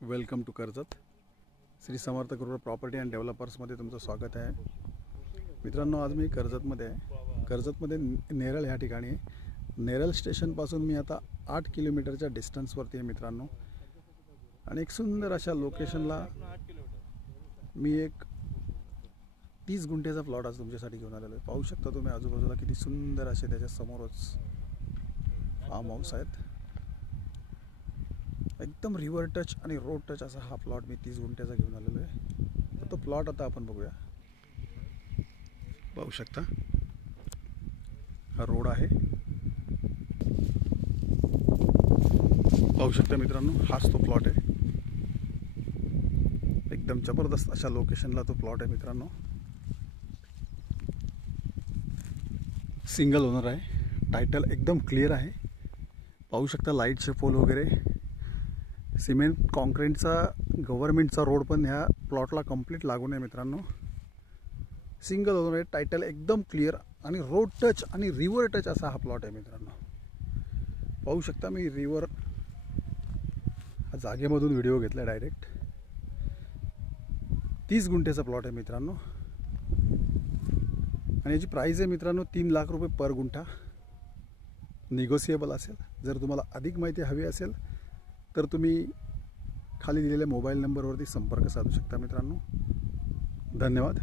Welcome to Karjat. Shri Samarth Griha property and डेव्हलपर्समध्ये तुमचं स्वागत आहे. मित्रांनो, आज मी कर्जतमध्ये आहे. कर्जतमध्ये नेरळ ह्या ठिकाणी आहे. नेरळ स्टेशनपासून मी आता 8 किलोमीटरच्या डिस्टन्सवरती आहे मित्रांनो. आणि एक सुंदर अशा लोकेशनला मी एक 30 गुंठेचा प्लॉट आज तुमच्यासाठी घेऊन आलेलो आहे. पाहू शकता तुम्ही आजूबाजूला किती सुंदर असे त्याच्या समोरच फार्म हाऊस आहेत. एकदम रिव्हर टच आणि रोड टच असा हा प्लॉट मी 30 गुंठ्याचा घेऊन आलेलो आहे. तर तो प्लॉट आता आपण बघूया. पाहू शकता हा रोड आहे. पाहू शकता मित्रांनो, हाच तो प्लॉट आहे. एकदम जबरदस्त अशा लोकेशनला तो प्लॉट आहे मित्रांनो. सिंगल ओनर आहे. टायटल एकदम क्लिअर आहे. पाहू शकता लाईटचे पोल वगैरे. सिमेंट कॉन्क्रीटचा गव्हर्नमेंटचा रोड पण ह्या प्लॉटला कंप्लीट लागून आहे मित्रांनो. सिंगल ओनर आहे. टायटल एकदम क्लिअर आणि रोड टच आणि रिव्हर टच असा हा प्लॉट आहे मित्रांनो. पाहू शकता मी रिव्हर जागेमधून व्हिडिओ घेतला डायरेक्ट. 30 गुंठेचा प्लॉट आहे मित्रांनो. आणि याची प्राईस आहे मित्रांनो 3 लाख रुपये पर गुंठा. निगोसिएबल असेल. जर तुम्हाला अधिक माहिती हवी असेल तर तुम्ही खाली दिलेल्या मोबाईल नंबरवरती संपर्क साधू शकता मित्रांनो. धन्यवाद.